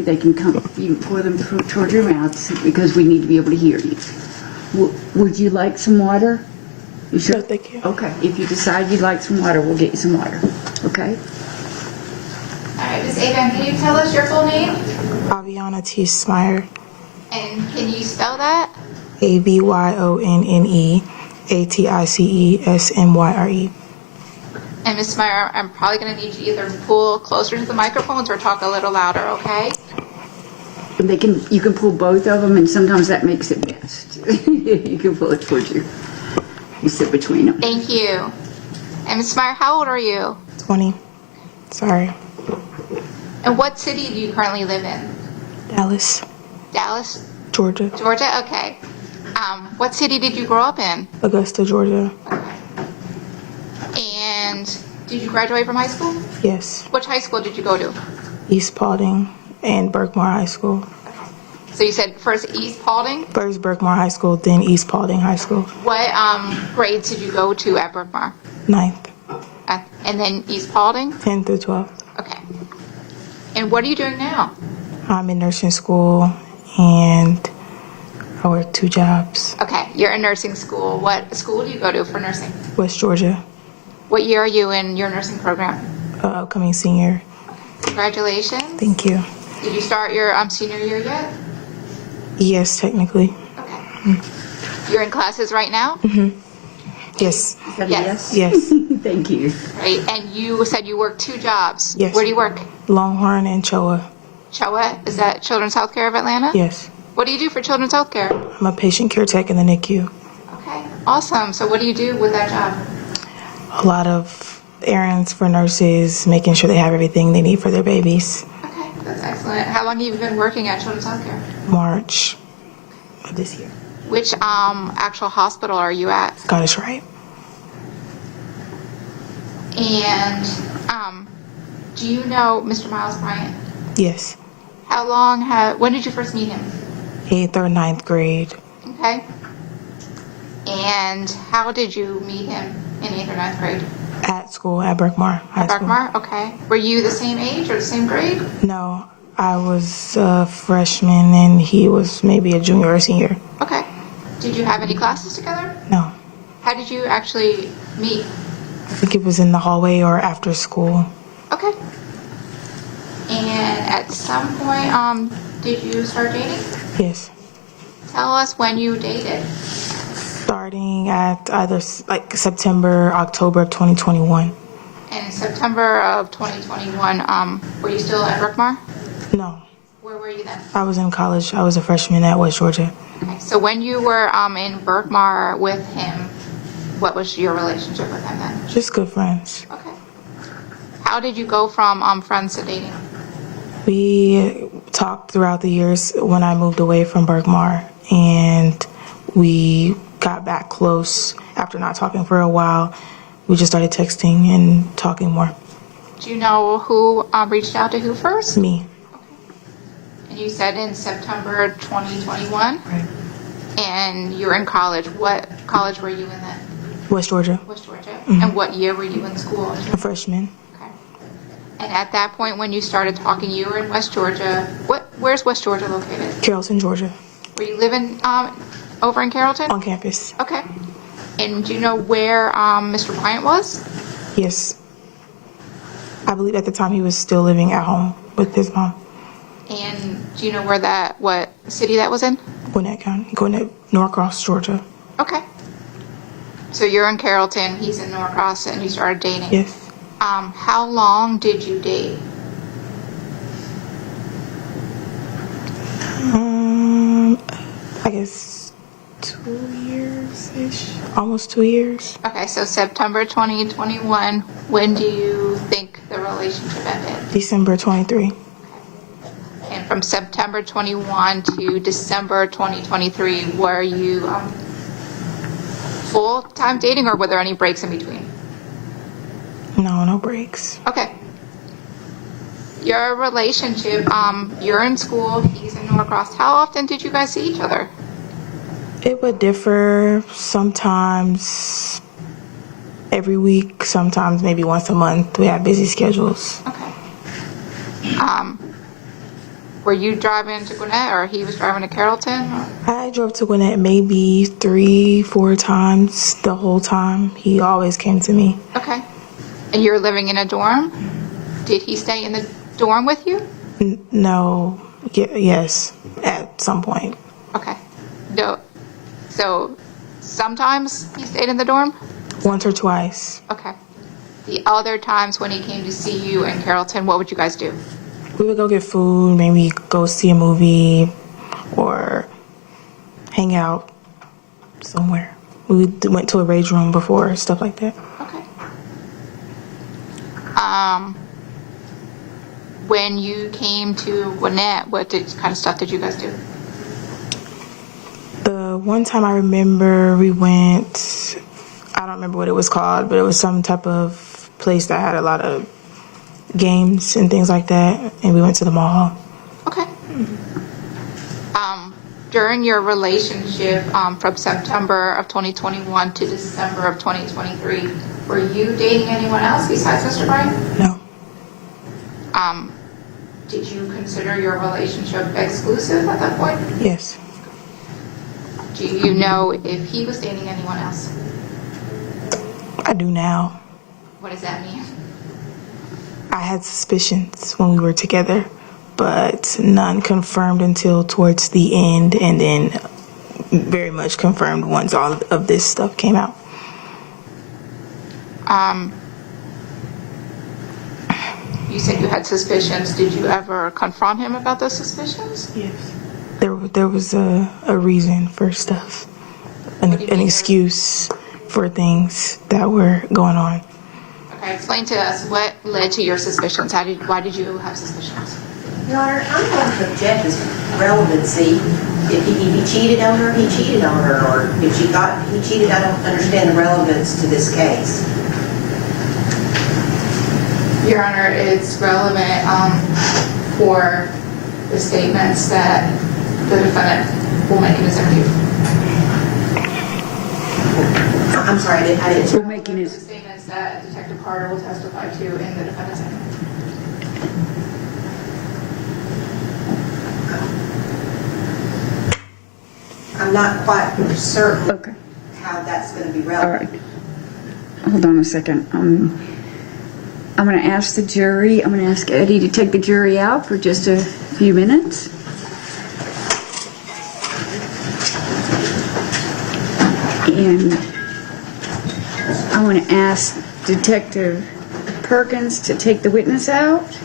They can come, you can pour them toward your mouth because we need to be able to hear you. Would you like some water? You sure? No, thank you. Okay, if you decide you'd like some water, we'll get you some water, okay? All right, Ms. Avon, can you tell us your full name? Aviana T. Smyer. And can you spell that? ABYONNEATICESMYRE. And Ms. Meyer, I'm probably going to need you to either pull closer to the microphones or talk a little louder, okay? You can pull both of them, and sometimes that makes it best. You can pull it towards you. You sit between them. Thank you. And Ms. Meyer, how old are you? 20. Sorry. And what city do you currently live in? Dallas, Dallas, Georgia. Georgia? Okay. What city did you grow up in? Augusta, Georgia. And did you graduate from high school? Yes. Which high school did you go to? East Paulding and Berkmar High School. So you said first East Paulding? First Berkmar High School, then East Paulding High School. What grades did you go to at Berkmar? 9th, And then East Paulding? 10th through 12th. Okay. And what are you doing now? I'm in nursing school and I work 2 jobs. Okay, you're in nursing school. What school do you go to for nursing? West Georgia, What year are you in your nursing program? upcoming senior. Congratulations. Thank you. Did you start your senior year yet? Yes, technically. Okay. You're in classes right now? Yes. Is that a Yes. Yes. Thank you. Right. And you said you work 2 jobs. Yes. Where do you work? Longhorn and Choa. CHOA? Is that Children's Healthcare of Atlanta? Yes. What do you do for Children's Healthcare? I'm a patient care tech in the NICU. Okay. Awesome. So what do you do with that job? A lot of errands for nurses, making sure they have everything they need for their babies. Okay. That's excellent. How long have you been working at Children's Healthcare? March of this year. Which actual hospital are you at? Got us right. And do you know Mr. Miles Bryant? Yes. When did you first meet him? 8th or 9th grade. Okay. And how did you meet him in 8th or 9th grade? At school, at Berkmar High School. Berkmar? Okay. Were you the same age or the same grade? No, I was a freshman and he was maybe a junior or senior. Okay. Did you have any classes together? No. How did you actually meet? I think it was in the hallway or after school. Okay. And at some point, did you start dating? Yes. Tell us when you dated. Starting at either like September, October of 2021. In September of 2021, were you still at Berkmar? No, Where were you then? I was in college. I was a freshman at West Georgia. Okay. So when you were in Berkmar with him, what was your relationship with him then? Just good friends. Okay. How did you go from friends to dating? We talked throughout the years when I moved away from Berkmar, and we got back close after not talking for a while. We just started texting and talking more. Do you know who reached out to who first? Me. And you said in September 2021, Right. and you were in college. What college were you in then? West Georgia. West Georgia. And what year were you in school? A freshman. Okay. And at that point, when you started talking, you were in West Georgia. Where's West Georgia located? Carrollton, Georgia. Were you living over in Carrollton? On campus. Okay. And do you know where Mr. Bryant was? Yes. I believe at the time he was still living at home with his mom. And do you know what city that was in? Gwinnett County. Gwinnett, Norcross, Georgia. Okay. So you're in Carrollton, he's in Norcross, and you started dating. Yes. How long did you date? I guess 2 years-ish. Almost 2 years. Okay, so September 2021, when do you think the relationship ended? December 23. And from September 21 to December 2023, were you full-time dating, or were there any breaks in between? No breaks. Okay. Your relationship, you're in school, he's in Norcross. How often did you guys see each other? It would differ. Sometimes every week, sometimes maybe once a month. We have busy schedules. Okay. Were you driving to Gwinnett or he was driving to Carrollton? I drove to Gwinnett maybe 3-4 times the whole time. He always came to me. Okay. And you were living in a dorm? Did he stay in the dorm with you? No, yes, at some point. Okay. No. So sometimes he stayed in the dorm? Once or twice. Okay. The other times when he came to see you in Carrollton, what would you guys do? We would go get food, maybe go see a movie, or hang out somewhere. We went to a rage room before, stuff like that. Okay. When you came to Gwinnett, kind of stuff did you guys do? The one time I remember we went, I don't remember what it was called, but it was some type of place that had a lot of games and things like that, and we went to the mall. Okay. During your relationship from September of 2021 to December of 2023, were you dating anyone else besides Mr. Brian? No. Did you consider your relationship exclusive at that point? Yes. Do you know if he was dating anyone else? I do now. What does that mean? I had suspicions when we were together, but none confirmed until towards the end, and then very much confirmed once all of this stuff came out. You said you had suspicions. Did you ever confront him about those suspicions? Yes. There was a reason for stuff, an excuse for things that were going on. Okay, explain to us what led to your suspicions. Why did you have suspicions? Your Honor, I'm going to object his relevancy. If he cheated on her, he cheated on her. Or if she thought he cheated, I don't understand the relevance to this case. Your Honor, it's relevant for the statements that the defendant will make in his interview. I'm sorry, I didn't. We're making The his, statements that Detective Carter will testify to in the defendant's interview. I'm not quite certain okay, how that's going to be all relevant. right. Hold on a second. I'm going to ask the jury, I'm going to ask Eddie to take the jury out for just a few minutes. And I want to ask Detective Perkins to take the witness out.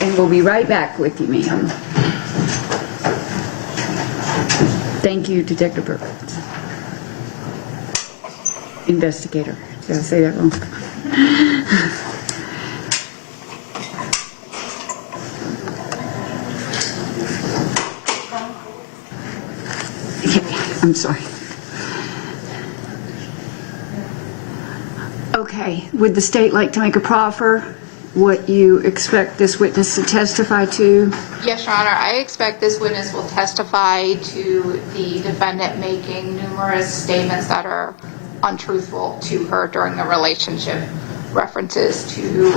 And we'll be right back with you, ma'am. Thank you, Detective Perkins. Investigator. Did I say that wrong? I'm sorry. Okay, would the state like to make a proffer? What you expect this witness to testify to? Yes, Your Honor, I expect this witness will testify to the defendant making numerous statements that are untruthful to her during the relationship. References to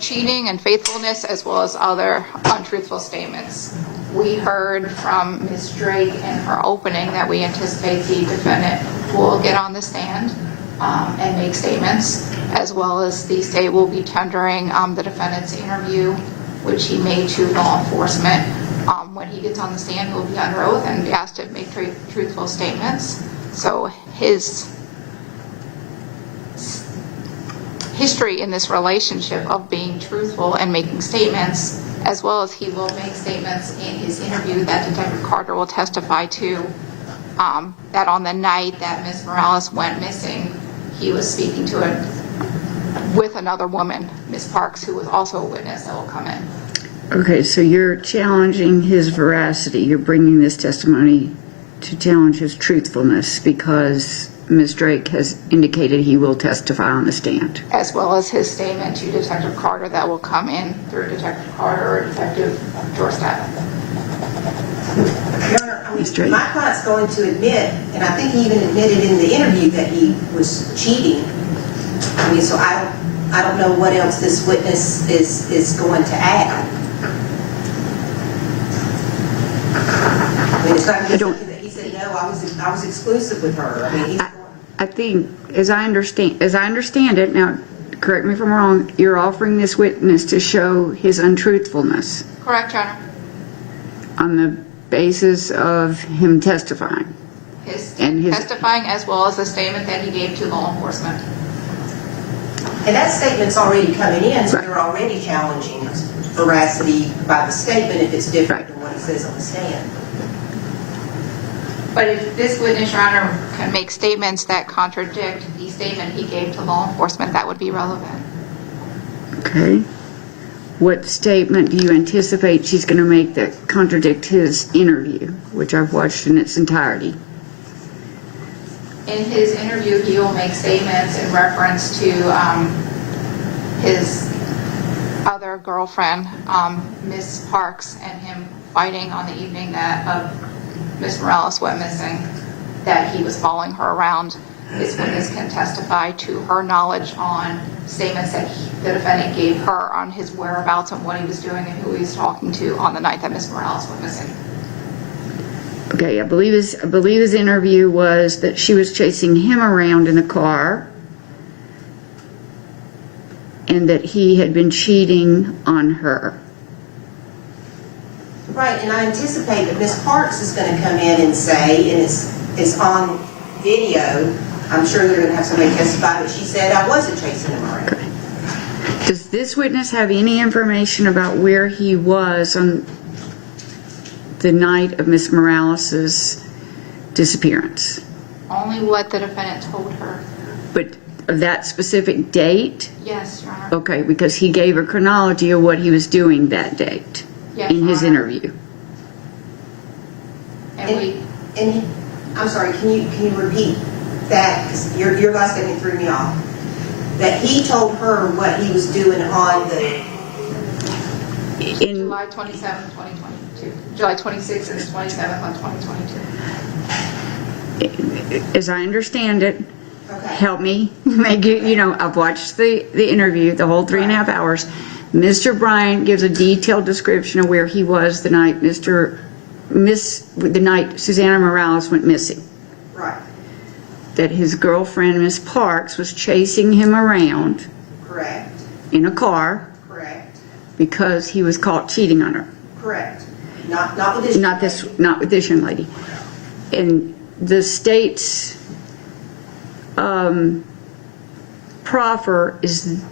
cheating and faithfulness, as well as other untruthful statements. We heard from Ms. Drake in her opening that we anticipate the defendant will get on the stand and make statements, as well as the state will be tendering the defendant's interview, which he made to law enforcement. When he gets on the stand, he'll be under oath and be asked to make truthful statements. So his history in this relationship of being truthful and making statements, as well as he will make statements in his interview that Detective Carter will testify to, that on the night that Ms. Morales went missing, he was speaking to with another woman, Ms. Parks, who was also a witness that will come in. Okay, so you're challenging his veracity. You're bringing this testimony to challenge his truthfulness because Ms. Drake has indicated he will testify on the stand. As well as his statement to Detective Carter that will come in through Detective Carter or Detective Jorstad. Your Honor, Ms. Drake. my client's going to admit, and I think he even admitted in the interview that he was cheating. So I don't know what else this witness is going to add. I mean, it's not going to be something that he said, no, I was exclusive with her. I mean, I think, as I understand it, now, correct me if I'm wrong, you're offering this witness to show his untruthfulness Correct, Your Honor. on the basis of him testifying. His And his- testifying as well as the statement that he gave to law enforcement. and that statement's already coming in, so Right. you're already challenging veracity by the statement if it's different Right. than what he says on the stand. But if this witness, Your Honor, can make statements that contradict the statement he gave to law enforcement, that would be relevant. Okay. What statement do you anticipate she's going to make that contradict his interview, which I've watched in its entirety? In his interview, he will make statements in reference to his other girlfriend, Miss Parks, and him fighting on the evening that Miss Morales went missing, that he was following her around. This witness can testify to her knowledge on statements that the defendant gave her on his whereabouts and what he was doing and who he was talking to on the night that Miss Morales went missing. Okay, I believe his interview was that she was chasing him around in the car and that he had been cheating on her. Right, and I anticipate that Ms. Parks is going to come in and say, and it's on video, I'm sure they're going to have somebody testify that she said, I wasn't chasing him around. Okay. Does this witness have any information about where he was on the night of Miss Morales' disappearance? Only what the defendant told her. But of that specific date? Yes, Your Honor. Okay, because he gave a chronology of what he was doing that date Yes, in his Your Honor. interview. And I'm sorry, can you repeat that? Because your last statement threw me off. That he told her what he was doing on the... In, July 27, 2022. July 26th and the 27th on 2022. as I understand it, Okay. help me make it, I've watched the interview, the whole 3.5 hours. Mr. Bryant gives a detailed description of where he was the night the night Susana Morales went missing. Right. That his girlfriend, Miss Parks, was chasing him around Correct. in a car Correct. because he was caught cheating on her. Correct. Not with this. Not with this young lady. And the state's proffer is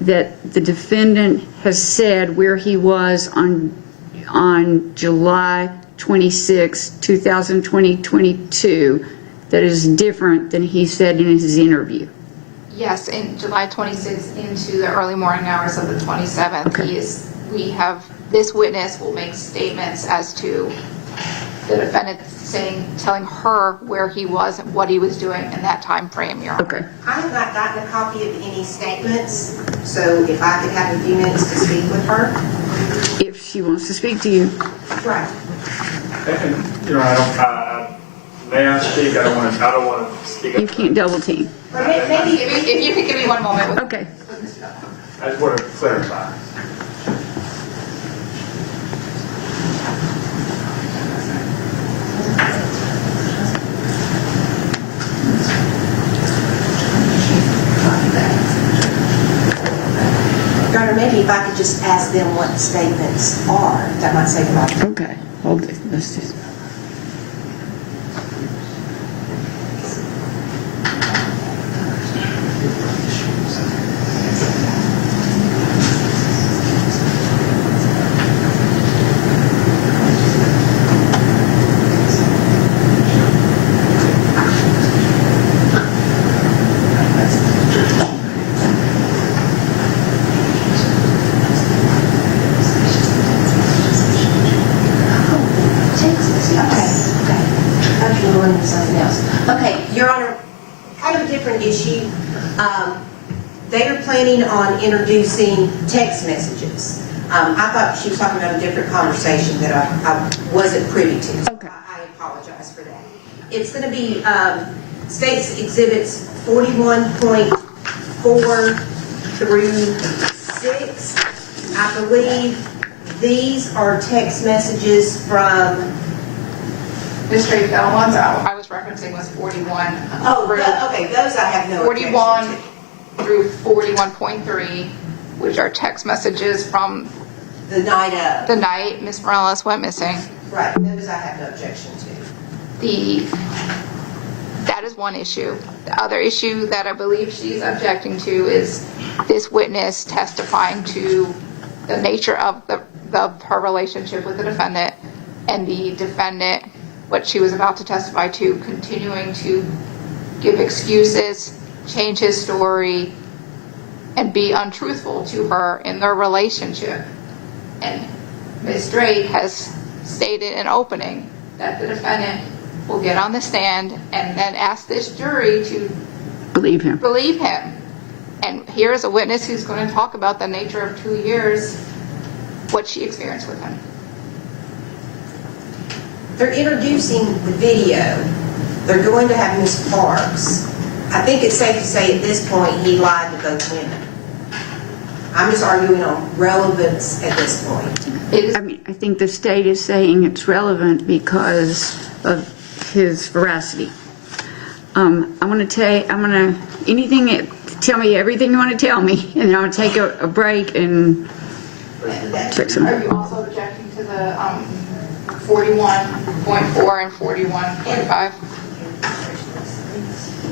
that the defendant has said where he was on July 26, 2022, that is different than he said in his interview. Yes, in July 26th into the early morning hours of the 27th, Okay. this witness will make statements as to the defendant telling her where he was and what he was doing in that time frame, Your Honor. Okay. I have not gotten a copy of any statements, so if I could have a few minutes to speak with her. If she wants to speak to you. Right. And, Your Honor, may I speak? I don't want to speak. You can't double team. Or maybe If you could give me one moment. Okay. I just want to clarify. Your Honor, maybe if I could just ask them what the statements are, that might save a lot of time. Okay. Hold it. Let's just. Okay, Your Honor, kind of a different issue. They are planning on introducing text messages. I thought she was talking about a different conversation that I wasn't privy to. So Okay. I apologize for that. It's going to be States Exhibits 41.4 through 6. I believe these are text messages from, Ms. Drake, the ones I was referencing was 41. okay, those I have no objection 41 to. through 41.3, which are text messages from The night of. the night Ms. Morales went missing. Right, those I have no objection to. That is one issue. The other issue that I believe she's objecting to is this witness testifying to the nature of her relationship with the defendant, and the defendant, what she was about to testify to, continuing to give excuses, change his story, and be untruthful to her in their relationship. And Ms. Drake has stated in opening that the defendant will get on the stand and then ask this jury to Believe him. believe him. And here is a witness who's going to talk about the nature of 2 years, what she experienced with him. They're introducing the video. They're going to have Ms. Parks. I think it's safe to say at this point he lied to both women. I'm just arguing on relevance at this point. I think the state is saying it's relevant because of his veracity. Tell me everything you want to tell me, and then I'm going to take a break and check some. Are you also objecting to the 41.4 and 41.5?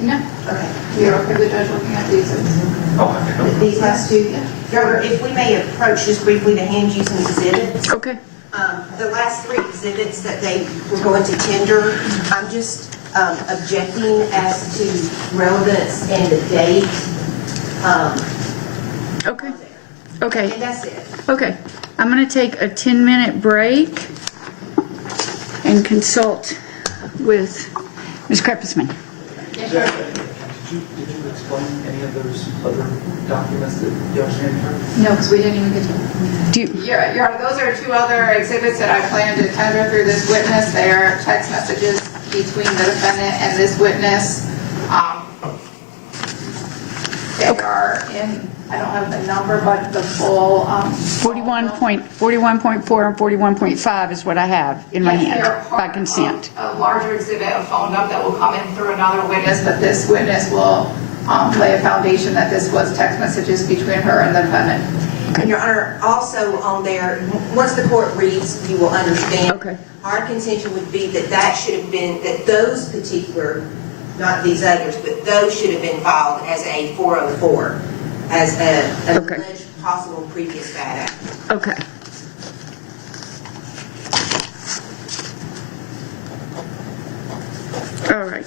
No. Okay. You're okay with the judge looking at these? These last two? Your Honor, if we may approach just briefly to hand you some exhibits. Okay. The last 3 exhibits that they were going to tender, I'm just objecting as to relevance and the date. Okay. Okay. And that's it. Okay. I'm going to take a 10-minute break and consult with Ms. Krepusman. Did you explain any of those other documents that y'all shared? No, because we didn't even get to. Do you, Your Honor, those are 2 other exhibits that I plan to tender through this witness. They are text messages between the defendant and this witness. They are in, I don't have the number, but the full. 41.4 and 41.5 is what I have in my Yes, hand they're by part consent. of a larger exhibit, a phone up that will come in through another witness, but this witness will lay a foundation that this was text messages between her and the defendant. And Your Honor, also on there, once the court reads, you will understand. Okay. Our contention would be that should have been, that those particular, not these others, but those should have been filed as a 404, as an Okay. alleged possible previous bad act. Okay. All right.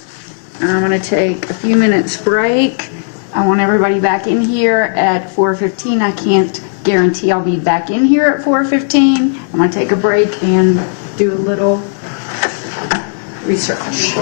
I'm going to take a few minutes break. I want everybody back in here at 4:15. I can't guarantee I'll be back in here at 4:15. I'm going to take a break and do a little research.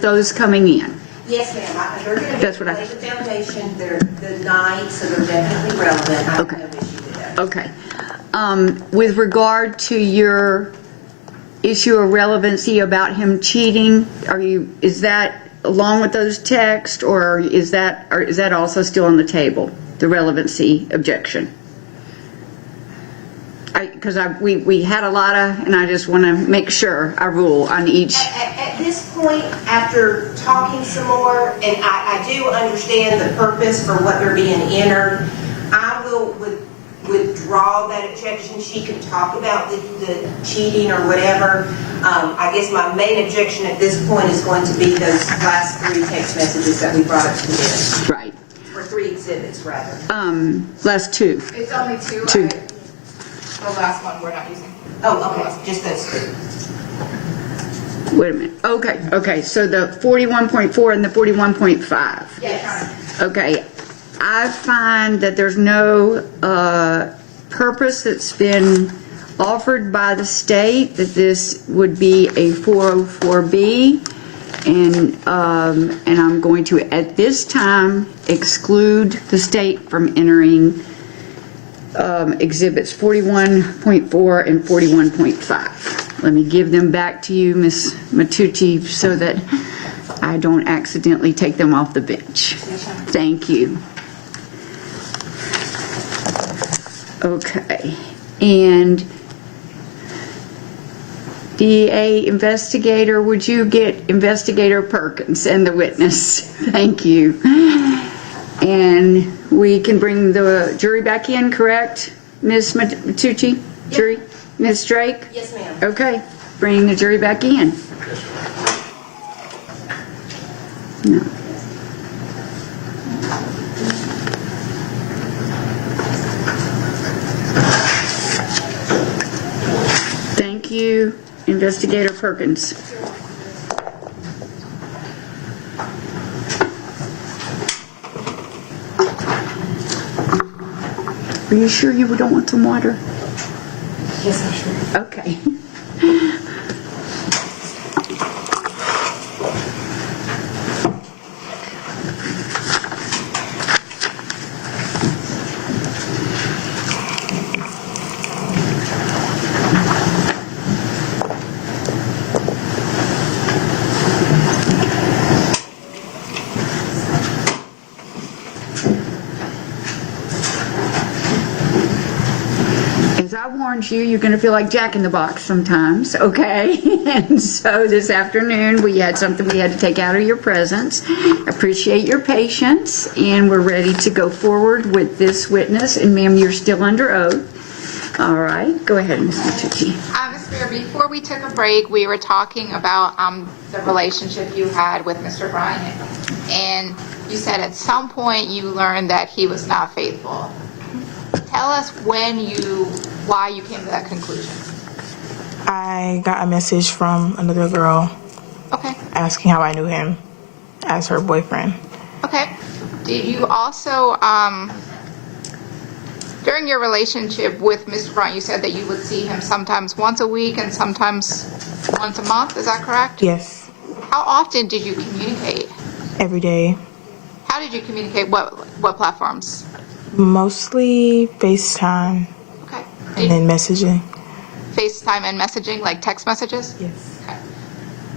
with those coming in? Yes, ma'am. They're going to That's what I- lay the foundation. They're the night, so they're definitely relevant. I have Okay. no issue with that. Okay. With regard to your issue of relevancy about him cheating, is that along with those texts, or is that also still on the table, the relevancy objection? Because we had a lot of, and I just want to make sure I rule on each. At this point, after talking some more, and I do understand the purpose for what they're being entered, I will withdraw that objection. She can talk about the cheating or whatever. I guess my main objection at this point is going to be those last 3 text messages that we brought up to the bench. Right. Or 3 exhibits, rather. Last 2. It's only 2. Two. The last one we're not using. Oh, okay, just those 3. Wait a minute. Okay. So the 41.4 and the 41.5. Yes. Okay. I find that there's no purpose that's been offered by the state that this would be a 404B, and I'm going to at this time exclude the state from entering exhibits 41.4 and 41.5. Let me give them back to you, Ms. Matucci, so that I don't accidentally take them off the bench. Thank you. Okay. And DA investigator, would you get Investigator Perkins and the witness? Thank you. And we can bring the jury back in, correct? Ms. Matucci? Jury? Ms. Drake? Yes, ma'am. Okay, bring the jury back in. No. Thank you, Investigator Perkins. Are you sure you don't want some water? Yes, I'm sure. Okay. As I warned you, you're going to feel like Jack in the Box sometimes, okay? And so this afternoon, we had something we had to take out of your presence. Appreciate your patience, and we're ready to go forward with this witness. And ma'am, you're still under oath. All right, go ahead, Ms. Matucci. Ms. Mayor, before we took a break, we were talking about the relationship you had with Mr. Bryant. And you said at some point you learned that he was not faithful. Tell us why you came to that conclusion. I got a message from another girl Okay. asking how I knew him as her boyfriend. Okay. Did you also, during your relationship with Mr. Bryant, you said that you would see him sometimes once a week and sometimes once a month. Is that correct? Yes, How often did you communicate? every day. How did you communicate? What platforms? Mostly FaceTime Okay. and then messaging. FaceTime and messaging, like text messages? Yes. Okay.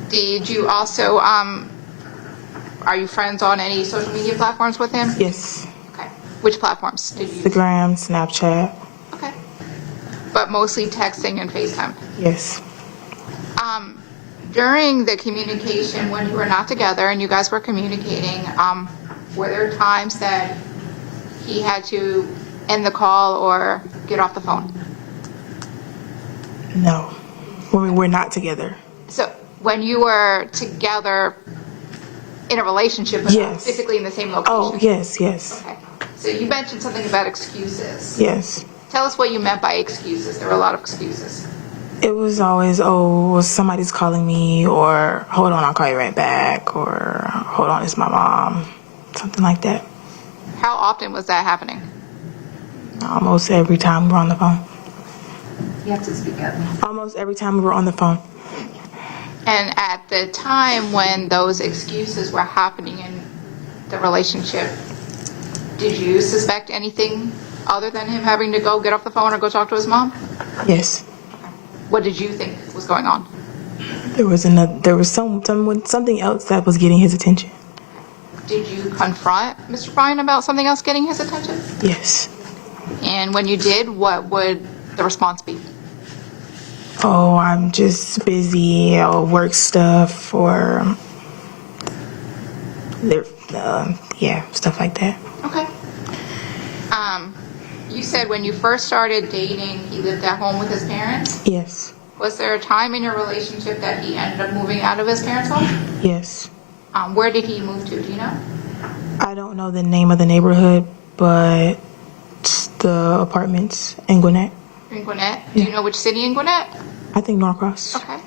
Did you also, are you friends on any social media platforms with him? Yes. Okay. Which platforms did you use? Instagram, Snapchat. Okay. But mostly texting and FaceTime. Yes. During the communication, when you were not together and you guys were communicating, were there times that he had to end the call or get off the phone? No. When we're not together. So when you were together in a relationship, but not Yes. physically in the same location? Oh, yes, yes. Okay. So you mentioned something about excuses. Yes. Tell us what you meant by excuses. There were a lot of excuses. It was always, oh, somebody's calling me, or hold on, I'll call you right back, or hold on, it's my mom. Something like that. How often was that happening? Almost every time we were on the phone. You have to speak up. Almost every time we were on the phone. And at the time when those excuses were happening in the relationship, did you suspect anything other than him having to go get off the phone or go talk to his mom? Yes. What did you think was going on? There was something else that was getting his attention. Did you confront Mr. Bryan about something else getting his attention? Yes. And when you did, what would the response be? Oh, I'm just busy, or work stuff, or stuff like that. Okay. You said when you first started dating, he lived at home with his parents? Yes. Was there a time in your relationship that he ended up moving out of his parents' home? Yes. Where did he move to? Do you know? I don't know the name of the neighborhood, but it's the apartments in Gwinnett. In Gwinnett? Do you know which city in Gwinnett? I think Norcross. Okay.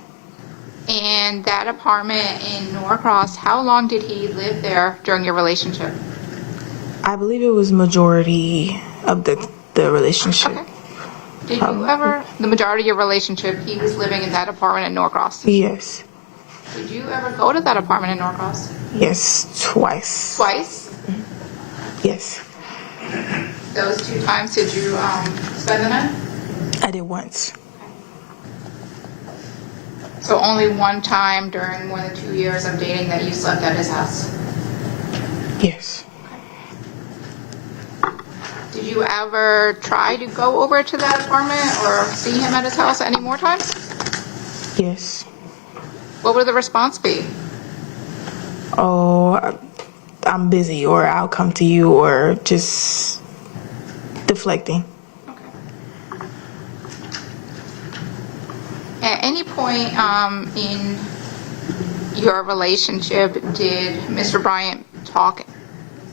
And that apartment in Norcross, how long did he live there during your relationship? I believe it was majority of the relationship. Okay. Did you ever, the majority of your relationship, he was living in that apartment in Norcross? Yes. Did you ever go to that apartment in Norcross? Yes, twice. Twice? Yes. Those 2 times, did you spend the night? I did once. So only one time during more than 2 years of dating that you slept at his house? Yes. Did you ever try to go over to that apartment or see him at his house any more times? Yes. What would the response be? Oh, I'm busy, or I'll come to you, or just deflecting. Okay. At any point in your relationship, did Mr. Bryant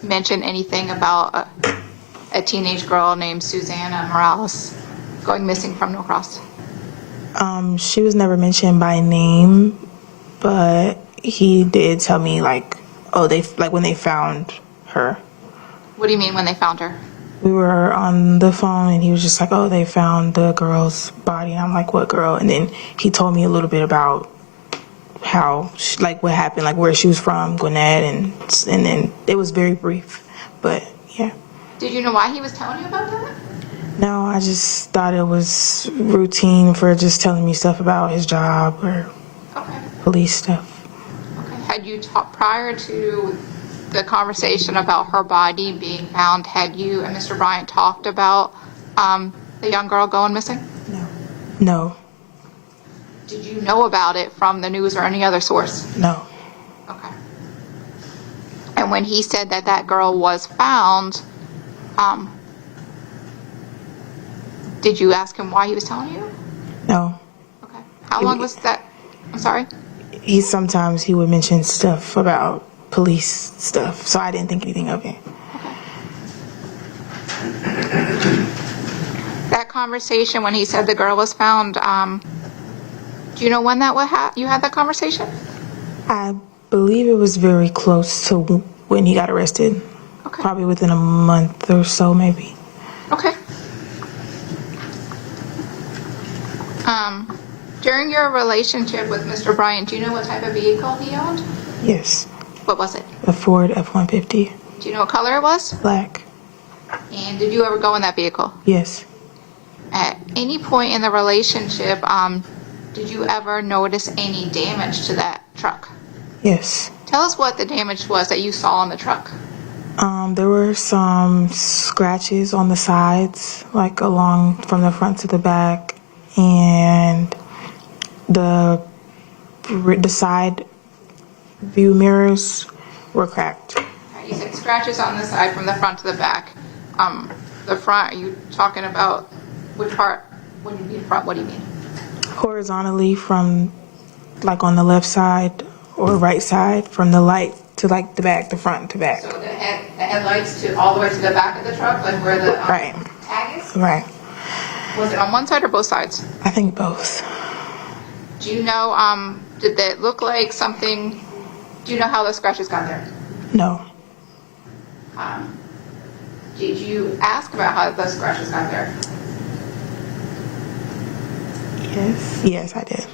mention anything about a teenage girl named Susana Morales going missing from Norcross? She was never mentioned by name, but he did tell me when they found her. What do you mean when they found her? We were on the phone and he was just like, oh, they found the girl's body. And I'm like, what girl? And then he told me a little bit about how, what happened, where she was from, Gwinnett, and then it was very brief. But yeah. Did you know why he was telling you about that? No, I just thought it was routine for just telling me stuff about his job or police stuff. Okay. Had you talked prior to the conversation about her body being found, had you and Mr. Bryant talked about the young girl going missing? No. Did you know about it from the news or any other source? No. Okay. And when he said that that girl was found, did you ask him why he was telling you? No. Okay. How long was that? I'm sorry? Sometimes he would mention stuff about police stuff, so I didn't think anything of it. Okay. That conversation when he said the girl was found, do you know when you had that conversation? I believe it was very close to when he got arrested. Okay. Probably within a month or so, maybe. Okay. During your relationship with Mr. Bryant, do you know what type of vehicle he owned? Yes. What was it? A Ford F-150. Do you know what color it was? Black. And did you ever go in that vehicle? Yes. At any point in the relationship, did you ever notice any damage to that truck? Yes. Tell us what the damage was that you saw on the truck. There were some scratches on the sides, along from the front to the back, and the side view mirrors were cracked. You said scratches on the side from the front to the back. The front, are you talking about which part? When you mean front, what do you mean? Horizontally from, on the left side or right side, from the light to the back, the front to back. So the headlights to all the way to the back of the truck, where the right. tag is? Right. Was it on one side or both sides? I think both. Do you know, did it look like something, do you know how the scratches got there? No. Did you ask about how the scratches got there? Yes. Yes, I did.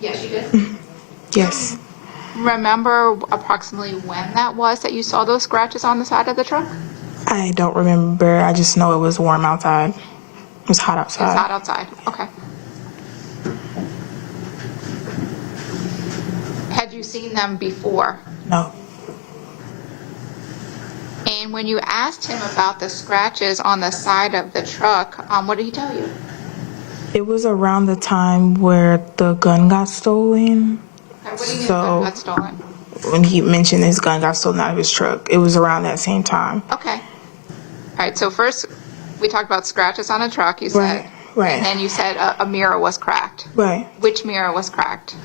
Yes, you did. Yes. Remember approximately when that was that you saw those scratches on the side of the truck? I don't remember. I just know it was warm outside. It was hot outside. It's hot outside. Okay. Had you seen them before? No. And when you asked him about the scratches on the side of the truck, what did he tell you? It was around the time where the gun got stolen. Okay, what do you mean So- the gun got stolen? When he mentioned his gun got stolen out of his truck, it was around that same time. Okay. All right, so first we talked about scratches on a truck, you said. Right. And then you said a mirror was cracked. Right. Which mirror was cracked?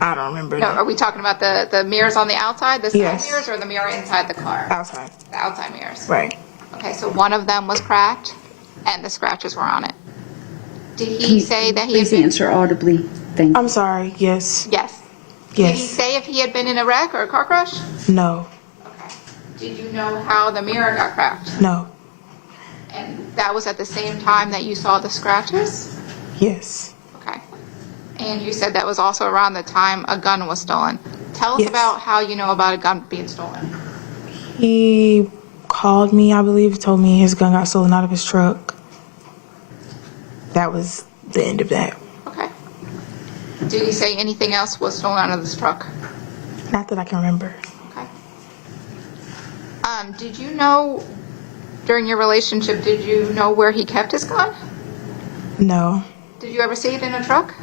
I don't remember. No, that. are we talking about the mirrors on the outside, the side Yes. mirrors, or the mirror inside the car? Outside. The outside mirrors. Right. Okay, so one of them was cracked, and the scratches were on it. Did he say that he had Please been... answer audibly. Thank you. I'm sorry. Yes. Yes. Did he Yes. say if he had been in a wreck or a car crash? No. Okay. Did you know how the mirror got cracked? No. And that was at the same time that you saw the scratches? Yes. Okay. And you said that was also around the time a gun was stolen. Tell us Yes. about how you know about a gun being stolen. He called me, I believe, told me his gun got stolen out of his truck. That was the end of that. Okay. Did he say anything else was stolen out of this truck? Not that I can remember. Okay. Did you know, during your relationship, did you know where he kept his gun? No. Did you ever see it in a truck?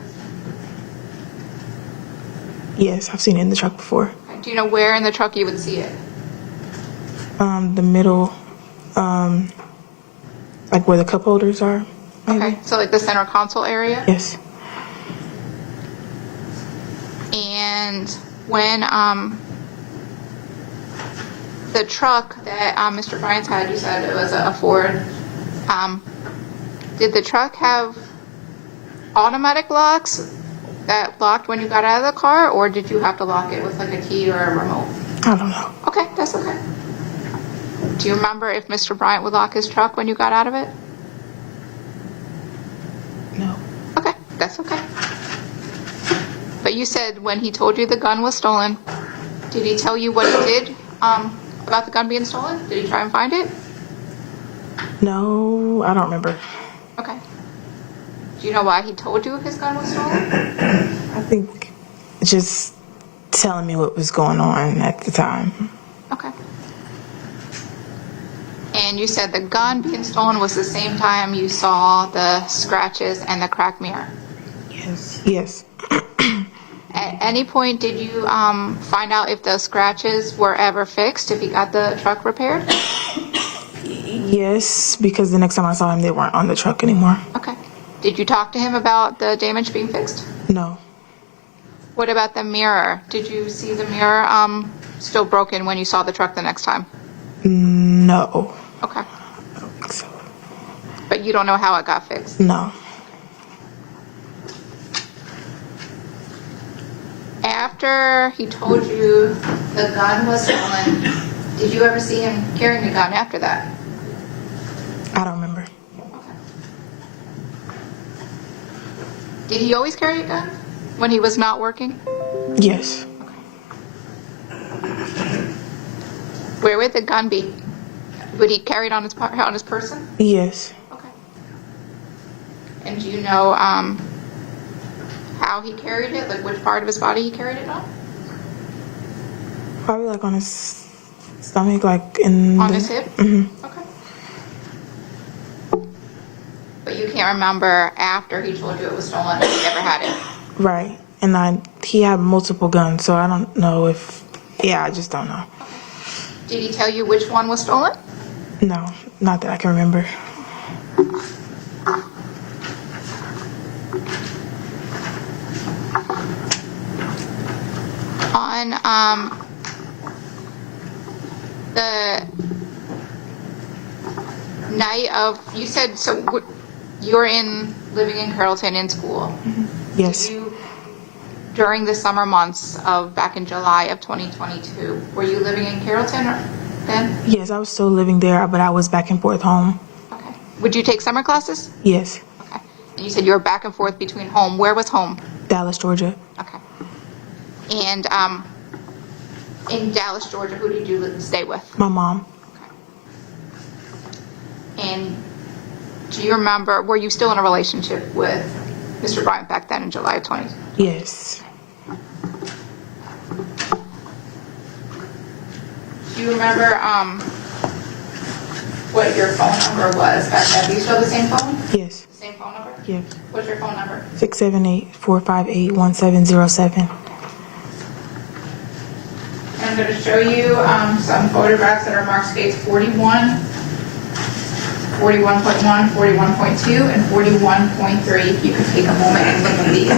Yes, I've seen it in the truck before. Do you know where in the truck you would see it? The middle, like where the cup holders are. Maybe. Okay, so like the center console area? Yes. And when the truck that Mr. Bryant's had, you said it was a Ford, did the truck have automatic locks that locked when you got out of the car, or did you have to lock it with like a key or a remote? I don't know. Okay, that's okay. Do you remember if Mr. Bryant would lock his truck when you got out of it? No. Okay, that's okay. But you said when he told you the gun was stolen, did he tell you what he did about the gun being stolen? Did he try and find it? No, I don't remember. Okay. Do you know why he told you his gun was stolen? I think just telling me what was going on at the time. Okay. And you said the gun being stolen was the same time you saw the scratches and the cracked mirror. Yes. Yes. At any point, did you find out if the scratches were ever fixed, if he got the truck repaired? Yes, because the next time I saw him, they weren't on the truck anymore. Okay. Did you talk to him about the damage being fixed? No. What about the mirror? Did you see the mirror still broken when you saw the truck the next time? No. Okay. I don't think so. But you don't know how it got fixed? No. After he told you the gun was stolen, did you ever see him carrying a gun after that? I don't remember. Did he always carry a gun when he was not working? Yes. Where would the gun be? Would he carry it on his person? Yes. Okay. And do you know how he carried it? Like which part of his body he carried it on? Probably like on his stomach, like in On the... his hip? Mm-hmm. Okay. But you can't remember after he told you it was stolen if he ever had it? Right. And he had multiple guns, so I don't know if... Yeah, I just don't know. Did he tell you which one was stolen? No, not that I can remember. On the night of, you said, so you're living in Carrollton in school. Yes. During the summer months of back in July of 2022, were you living in Carrollton then? Yes, I was still living there, but I was back and forth home. Okay. Would you take summer classes? Yes. Okay. And you said you were back and forth between home. Where was home? Dallas, Georgia. Okay. And in Dallas, Georgia, who did you stay with? My mom. And do you remember, were you still in a relationship with Mr. Bryant back then in July of 20? Yes. Do you remember what your phone number was back then? Do you still have the same phone? Yes. The same phone number? Yes. What's your phone number? 678-458-1707. I'm going to show you some photographs that are marked states 41, 41.1, 41.2, and 41.3. If you could take a moment and look at these.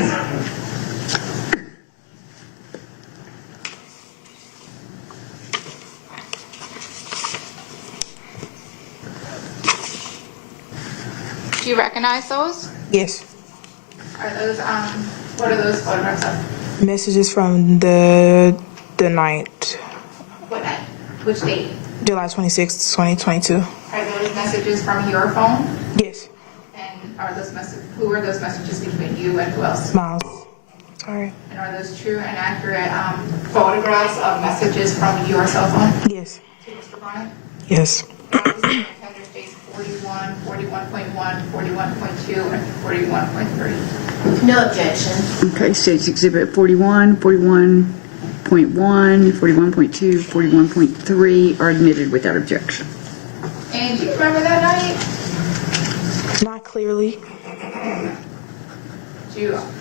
Do you recognize those? Yes. Are those, what are those photographs of? Messages from the night, What night? Which date? July 26th, 2022. Are those messages from your phone? Yes. And are those who are those messages between you and who else? Miles. Sorry. And are those true and accurate photographs of messages from your cell phone Yes. to Mr. Bryant? Yes. Obviously, Tender states 41, 41.1, 41.2, and 41.3. No objection. Okay, State's Exhibit 41, 41.1, 41.2, 41.3 are admitted without objection. And do you remember that night? Not clearly.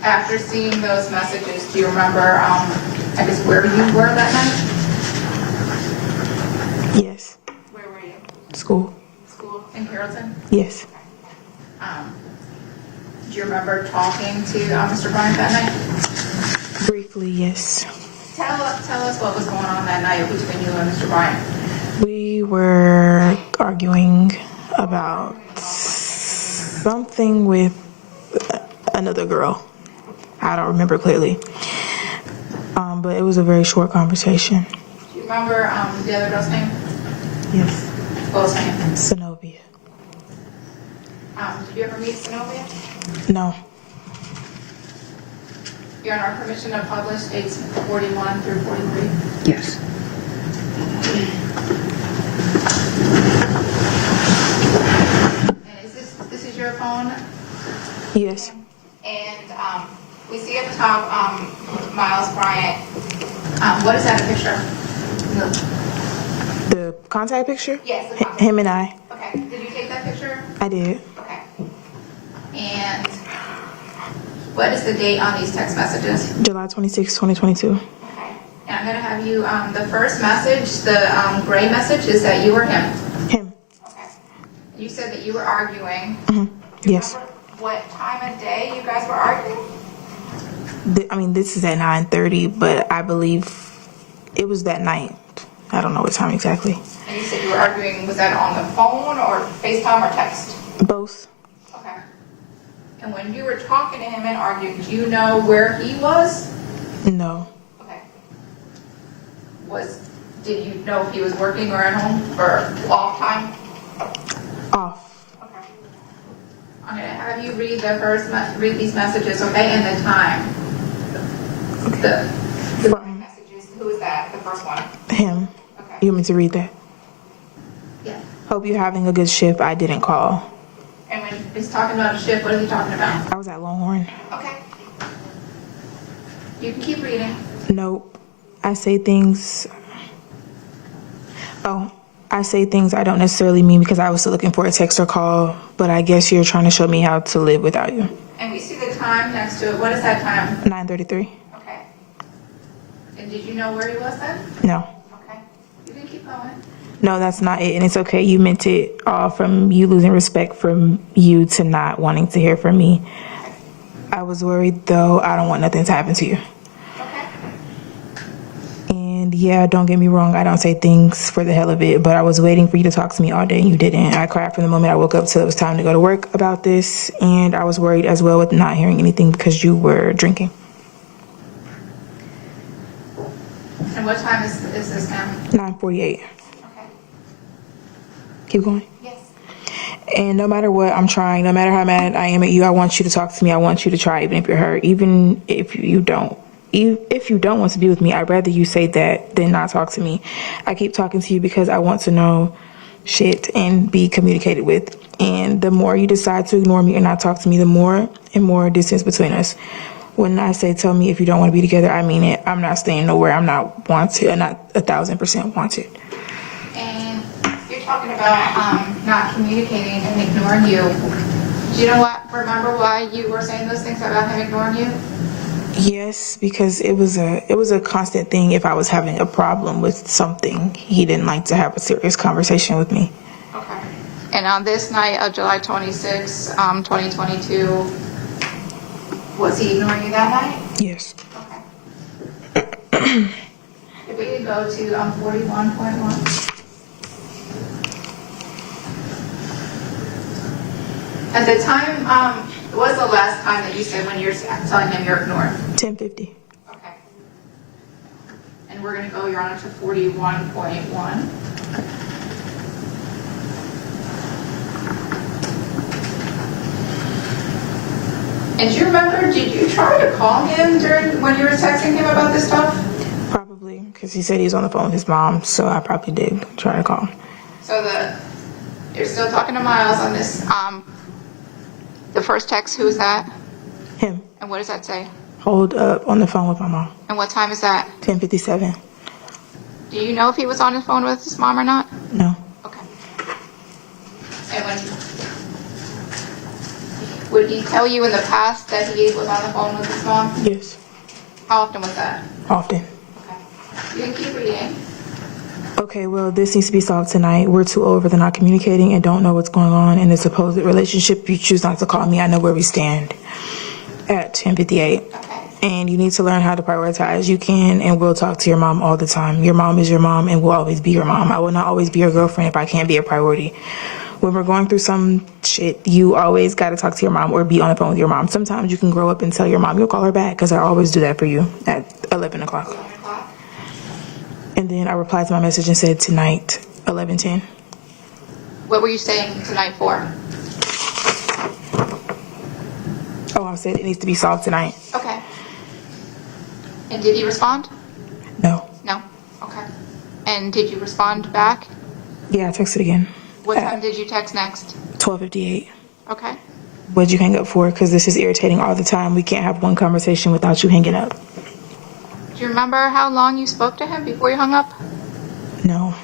After seeing those messages, do you remember, I guess, where you were that night? Yes. Where were you? School. School in Carrollton? Yes. Do you remember talking to Mr. Bryant that night? Briefly, yes. Tell us what was going on that night between you and Mr. Bryant. We were arguing about something with another girl. I don't remember clearly. But it was a very short conversation. Do you remember the other girl's name? Yes. What was her name? Zenobia. Did you ever meet Zenobia? No. Your Honor, permission to publish dates 41 through 43. Yes. And this is your phone? Yes. And we see at the top Miles Bryant. What is that a picture of? The contact picture? Yes, the contact. Him and I. Okay. Did you take that picture? I did. Okay. And what is the date on these text messages? July 26, 2022. Okay. And I'm going to have you, the first message, the gray message, is that you or him? Him. Okay. You said that you were arguing. Mm-hmm. Yes. Remember what time of day you guys were arguing? This is at 9:30, but I believe it was that night. I don't know what time exactly. And you said you were arguing, was that on the phone or FaceTime or text? Both. Okay. And when you were talking to him and arguing, do you know where he was? No. Okay. Did you know if he was working or at home or off time? Off. Okay. I'm going to have you read these messages, okay, and the time. The messages. Who is that? The first one. Him. Okay. You want me to read that? Yeah. Hope you're having a good shift. I didn't call. And when he's talking about a shift, what is he talking about? I was at Longhorn. Okay. You can keep reading. Nope. I say things I don't necessarily mean because I was still looking for a text or call, but I guess you're trying to show me how to live without you. And we see the time next to it. What is that time? 9:33. Okay. And did you know where he was then? No. Okay. You can keep going. No, that's not it. And it's okay. You meant it all from you losing respect from you to not wanting to hear from me. I was worried, though. I don't want nothing to happen to you. Okay. And yeah, don't get me wrong. I don't say things for the hell of it, but I was waiting for you to talk to me all day and you didn't. I cried from the moment I woke up till it was time to go to work about this. And I was worried as well with not hearing anything because you were drinking. And what time is this now? 9:48. Okay. Keep going. Yes. And no matter what, I'm trying. No matter how mad I am at you, I want you to talk to me. I want you to try, even if you're hurt, even if you don't. if you don't want to be with me, I'd rather you say that than not talk to me. I keep talking to you because I want to know shit and be communicated with. And the more you decide to ignore me and not talk to me, the more and more distance between us. When I say tell me if you don't want to be together, I mean it. I'm not staying nowhere. I'm not wanted. I'm not 1,000% wanted. And you're talking about not communicating and ignoring you. Do you know what? Remember why you were saying those things about him ignoring you? Yes, because it was a constant thing. If I was having a problem with something, he didn't like to have a serious conversation with me. Okay. And on this night of July 26, 2022, was he ignoring you that night? Yes. Okay. If we could go to 41.1. At the time, what was the last time that you said when you're telling him you're ignoring? 10:50. Okay. And we're going to go, Your Honor, to 41.1. And do you remember, did you try to call him when you were texting him about this stuff? Probably, because he said he was on the phone with his mom, so I probably did try to call him. So you're still talking to Miles on this. The first text, who is that? Him. And what does that say? Hold up on the phone with my mom. And what time is that? 10:57. Do you know if he was on his phone with his mom or not? No. Okay. And would he tell you in the past that he was on the phone with his mom? Yes. How often was that? Often. Okay. You can keep reading. Okay, well, this needs to be solved tonight. We're too over the not communicating and don't know what's going on in the supposed relationship. You choose not to call me. I know where we stand at 10:58. Okay. And you need to learn how to prioritize. You can and will talk to your mom all the time. Your mom is your mom and will always be your mom. I will not always be your girlfriend if I can't be a priority. When we're going through some shit, you always got to talk to your mom or be on the phone with your mom. Sometimes you can grow up and tell your mom you'll call her back, because I always do that for you at 11 o'clock. And then I replied to my message and said tonight, 11:10. What were you saying tonight for? Oh, I said it needs to be solved tonight. Okay. And did he respond? No. No. Okay. And did you respond back? Yeah, I texted again. What time did you text next? 12:58. Okay. What'd you hang up for? Because this is irritating all the time. We can't have one conversation without you hanging up. Do you remember how long you spoke to him before you hung up? No.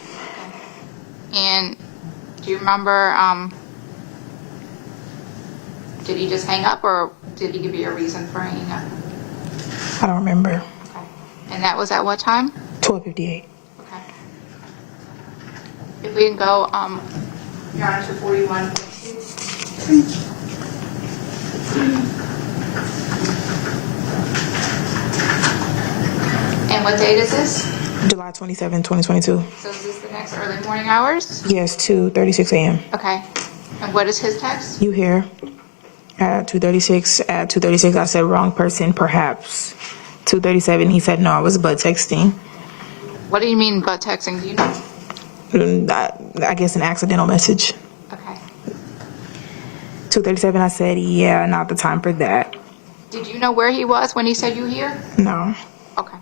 And do you remember, did he just hang up or did he give you a reason for hanging up? I don't remember. Okay. And that was at what time? 12:58. Okay. If we can go, Your Honor, to 41.2. And what date is this? July 27, 2022. So is this the next early morning hours? Yes, 2:36 a.m. Okay. And what is his text? You here? At 2:36. At 2:36, I said wrong person, perhaps. 2:37, he said no, I was butt texting. What do you mean butt texting? Do you know? I guess an accidental message. Okay. 2:37, I said, yeah, not the time for that. Did you know where he was when he said you here? No. Okay.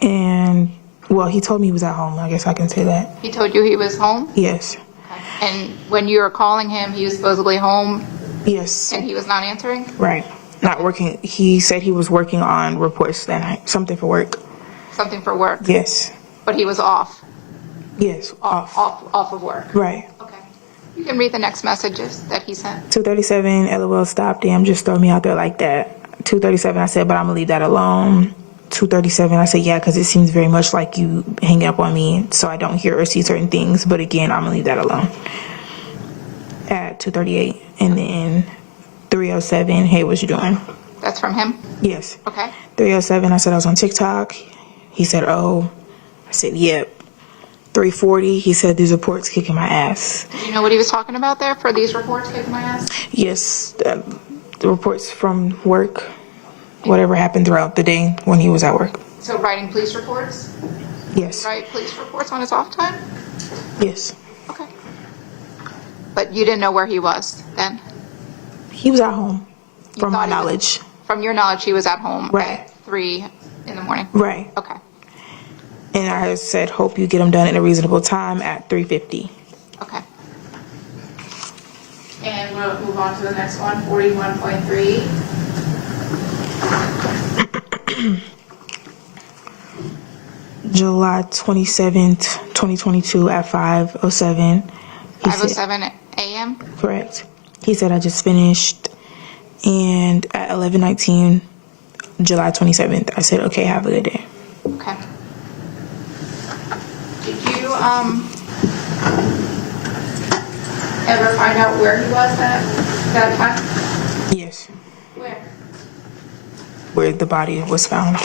And, well, he told me he was at home. I guess I can say that. He told you he was home? Yes. Okay. And when you were calling him, he was supposedly home Yes. and he was not answering? Right. Not working. He said he was working on reports that night. Something for work. Something for work? Yes. But he was off? Yes. Off. Off of work? Right. Okay. You can read the next messages that he sent. 2:37, LOL, stop, damn, just throw me out there like that. 2:37, I said, but I'm gonna leave that alone. 2:37, I said, yeah, because it seems very much like you hang up on me, so I don't hear or see certain things, but again, I'm gonna leave that alone. At 2:38, and then 3:07, hey, what you doing? That's from him? Yes. Okay. 3:07, I said I was on TikTok. He said, oh. I said, yep. 3:40, he said these reports kicking my ass. Did you know what he was talking about there for these reports kicking my ass? Yes, the reports from work, whatever happened throughout the day when he was at work. So writing police reports? Yes. Write police reports on his off time? Yes. Okay. But you didn't know where he was then? He was at home, You from my thought he was- knowledge. From your knowledge, he was at home Right. at 3 in the morning? Right. Okay. And I said, hope you get them done in a reasonable time at 3:50. Okay. And we'll move on to the next one, 41.3. July 27th, 2022 at 5:07. 5:07 a.m.? Correct. He said, I just finished. And at 11:19, July 27th, I said, okay, have a good day. Okay. Did you ever find out where he was that time? Yes. Where? Where the body was found.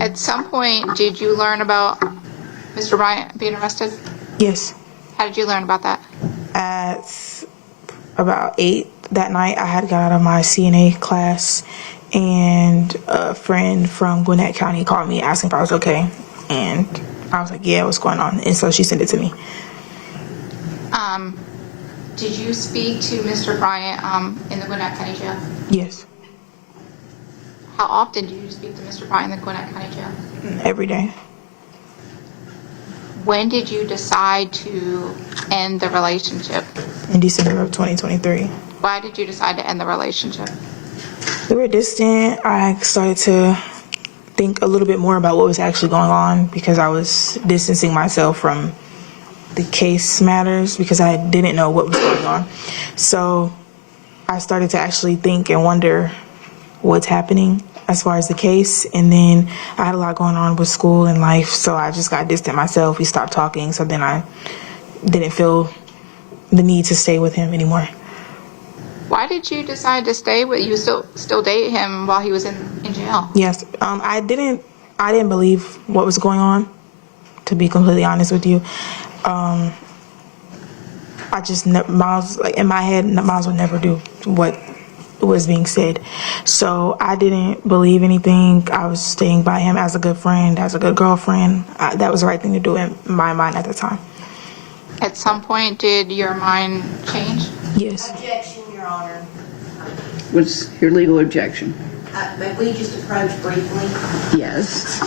At some point, did you learn about Mr. Bryant being arrested? Yes. How did you learn about that? At about 8 that night, I had got out of my CNA class, and a friend from Gwinnett County called me asking if I was okay. And I was like, yeah, what's going on? And so she sent it to me. Did you speak to Mr. Bryant in the Gwinnett County Jail? Yes. How often do you speak to Mr. Bryant in the Gwinnett County Jail? Every day. When did you decide to end the relationship? In December of 2023. Why did you decide to end the relationship? We were distant. I started to think a little bit more about what was actually going on because I was distancing myself from the case matters because I didn't know what was going on. So I started to actually think and wonder what's happening as far as the case. And then I had a lot going on with school and life, so I just got distant myself. We stopped talking, so then I didn't feel the need to stay with him anymore. Why did you decide to stay with you? Still date him while he was in jail? Yes, I didn't believe what was going on, to be completely honest with you. I just Miles, like in my head, Miles would never do what was being said, so I didn't believe anything. I was staying by him as a good friend, as a good girlfriend. That was the right thing to do in my mind at the time. At some point, did your mind change? Yes. Objection, Your Honor. What's your legal objection? May we just approach briefly? Yes.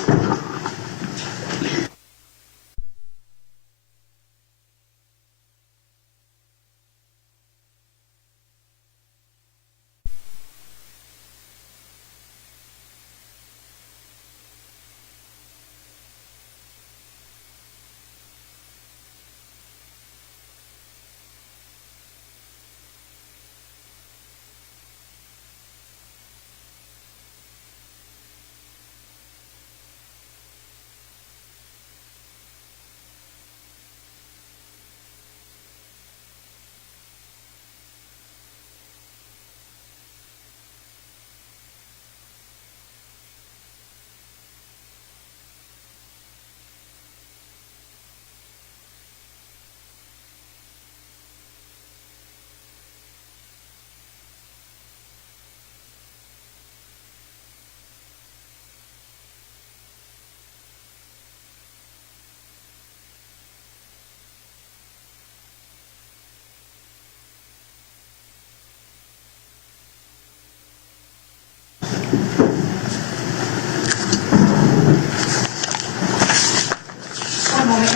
One moment,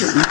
Your Honor.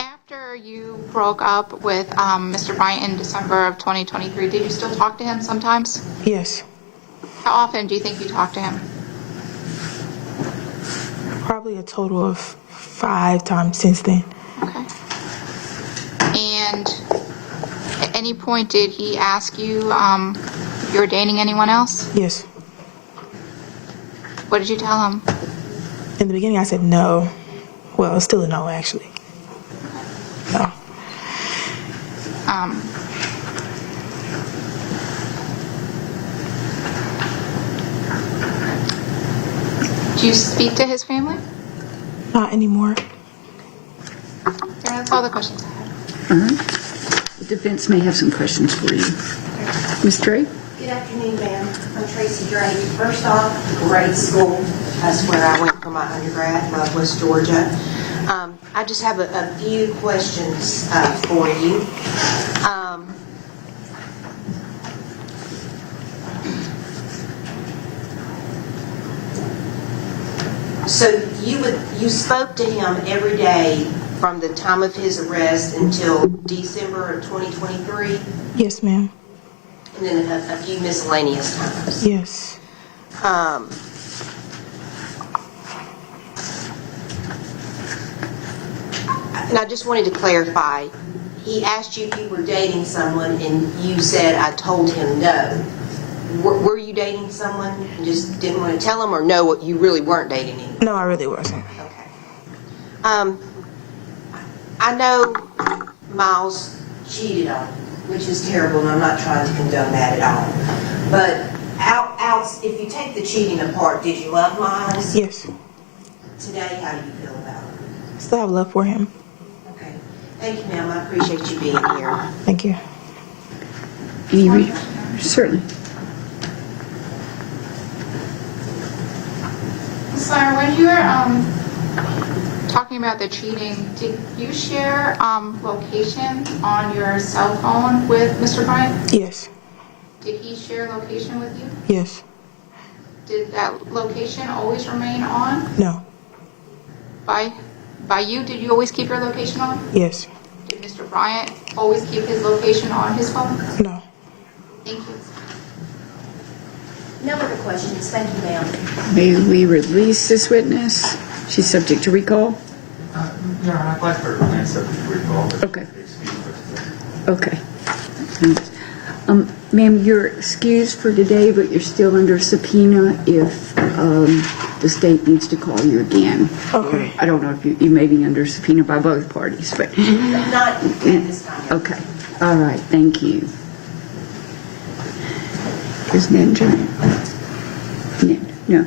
After you broke up with Mr. Bryant in December of 2023, did you still talk to him sometimes? Yes. How often do you think you talked to him? Probably a total of 5 times since then. Okay. And any any point did he ask you if you were dating anyone else? Yes. What did you tell him? In the beginning, I said no. Well, it's still a no, actually. No. Do you speak to his family? Not anymore. Yeah, that's all the questions I had. All right. The defense may have some questions for you. Ms. Drake? Good afternoon, ma'am. I'm Tracy Drake. First off, grade school. That's where I went for my undergrad, Northwest Georgia. I just have a few questions for you. So you spoke to him every day from the time of his arrest until December of 2023, Yes, ma'am. and then a few miscellaneous times. Yes. And I just wanted to clarify, he asked you if you were dating someone, and you said, I told him no. Were you dating someone and just didn't want to tell him, or no, what you really weren't dating him? No, I really wasn't. Okay. I know Miles cheated on you, which is terrible, and I'm not trying to condone that at all. But if you take the cheating apart, did you love Miles? Yes. Today, how do you feel about it? Still have love for him. Okay. Thank you, ma'am. I appreciate you being here. Thank you. Certainly. Sorry, when you were talking about the cheating, did you share location on your cell phone with Mr. Bryant? Yes. Did he share location with you? Yes. Did that location always remain on? No. By you, did you always keep your location on? Yes. Did Mr. Bryant always keep his location on his phone? No. Thank you. No other questions. Thank you, ma'am. May we release this witness? She's subject to recall? No, I'd like her to remain subject to recall. but Okay. excuse her. Okay. Ma'am, you're excused for today, but you're still under subpoena if the state needs to call you again. Okay. I don't know if you may be under subpoena by both parties, but, Not at this time. okay. All right, thank you. Is Ned joining? No.